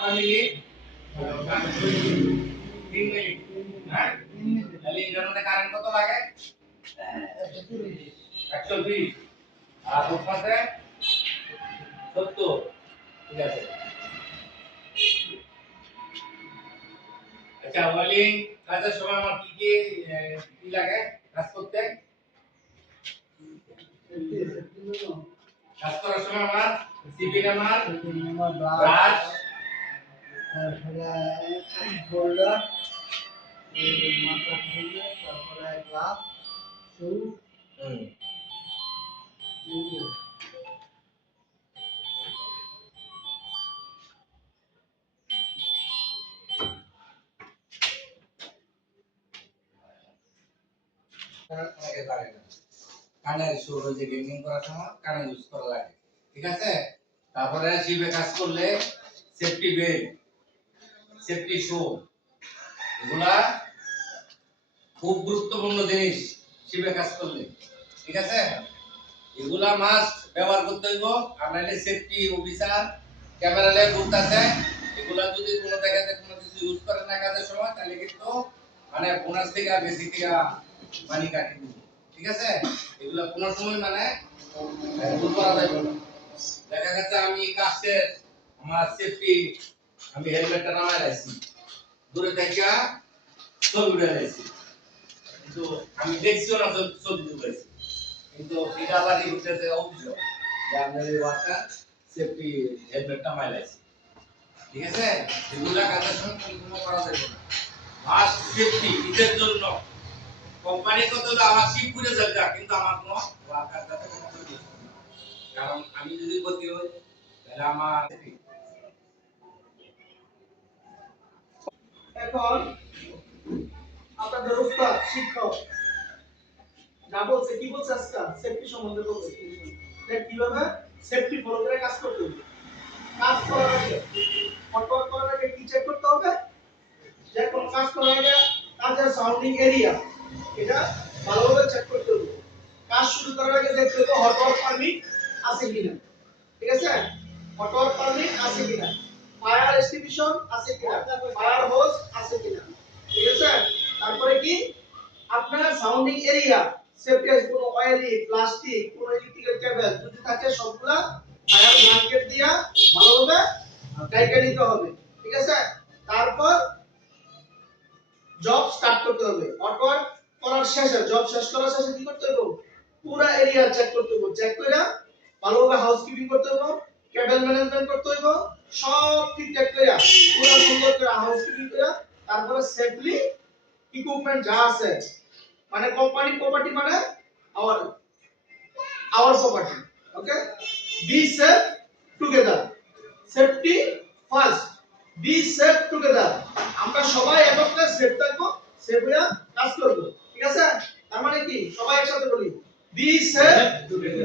minute 3 minute হ্যাঁ তাহলে এর মধ্যে কারেন্ট কত লাগে 120 আর উপরে 70 ঠিক আছে আচ্ছা ওয়েল্ডিং কাজের সময় আমার কি লাগে কাজ করতে কাজ করার সময় আমার সিপি নাম্বার ব্রাশ বোল্ডার মাথা খুলে তারপরে গ্লাভ শু অনেকে পারে না কানের সুর যে গেমিং করার সময় কানে ইউজ করা লাগে ঠিক আছে তারপরে জিবে কাজ করলে সেফটি বেল্ট সেফটি শু এগুলা খুব গুরুত্বপূর্ণ জিনিস জিবে কাজ করলে ঠিক আছে এগুলা মাস্ট ব্যবহার করতে হইব আর নাইলে সেফটি অফিসার ক্যামেরা লে ঘুরতাছে এগুলা যদি কোনো জায়গাতে কোনো কিছু ইউজ করেন না কাজের সময় তাহলে কিন্তু মানে বোনাস থেকে বেশি থেকে মানি কাটি ঠিক আছে এগুলা কোনো সময় মানে ভুল করা যাবে না দেখা গেছে আমি কাছে আমার সেফটি আমি হেলমেটটা নামায় রাখছি দূরে থেকে ছবি উঠে রাখছি কিন্তু আমি দেখছিও না ছবি তুলেছি কিন্তু এটা আবার ইউজেতে অভিযোগ যে আপনার এই ওয়ার্কটা সেফটি হেলমেটটা নামায় রাখছি ঠিক আছে এগুলা কাজের সময় কোনো করা যাবে না ফার্স্ট সেফটি নিজের জন্য কোম্পানি কত আমার শিপ করে যাবে কিন্তু আমার কোনো ওয়ার্কার যাতে কোনো ক্ষতি হয় না কারণ আমি যদি ক্ষতি হই তাহলে আমার এখন আপনাদের উস্তাদ শিক্ষক যা বলছে কি বলছে আজকে সেফটি সম্বন্ধে বলছে যে কিভাবে সেফটি ফলো করে কাজ করতে হবে কাজ করার আগে কন্ট্রোল করার আগে কি চেক করতে হবে যে কোন কাজ করার আগে কাজের সাউন্ডিং এরিয়া এটা ভালোভাবে চেক করতে হবে কাজ শুরু করার আগে দেখতে হবে হট ওয়াটার পারমিট আছে কিনা ঠিক আছে হট ওয়াটার পারমিট আছে কিনা ফায়ার এক্সটিংগুইশন আছে কিনা ফায়ার হোজ আছে কিনা ঠিক আছে তারপরে কি আপনার সাউন্ডিং এরিয়া সেফটি কোনো অয়েলি প্লাস্টিক কোনো ইলেকট্রিক্যাল কেবল যদি থাকে সবগুলা ফায়ার ব্ল্যাঙ্কেট দিয়া ভালোভাবে ঢেকে নিতে হবে ঠিক আছে তারপর জব স্টার্ট করতে হবে অটোর করার শেষে জব শেষ করার শেষে কি করতে হবে পুরো এরিয়া চেক করতে হবে চেক কইরা ভালোভাবে হাউসকিপিং করতে হবে কেবল ম্যানেজমেন্ট করতে হবে সব ঠিকঠাক কইরা পুরো সুন্দর করে হাউসকিপিং কইরা তারপরে সেফলি ইকুইপমেন্ট যা আছে মানে কোম্পানি প্রপার্টি মানে our property okay be safe together safety first be safe together আমরা সবাই একত্রে সেফ থাকবো সেফ হয়ে কাজ করব ঠিক আছে তার মানে কি সবাই একসাথে বলি be safe together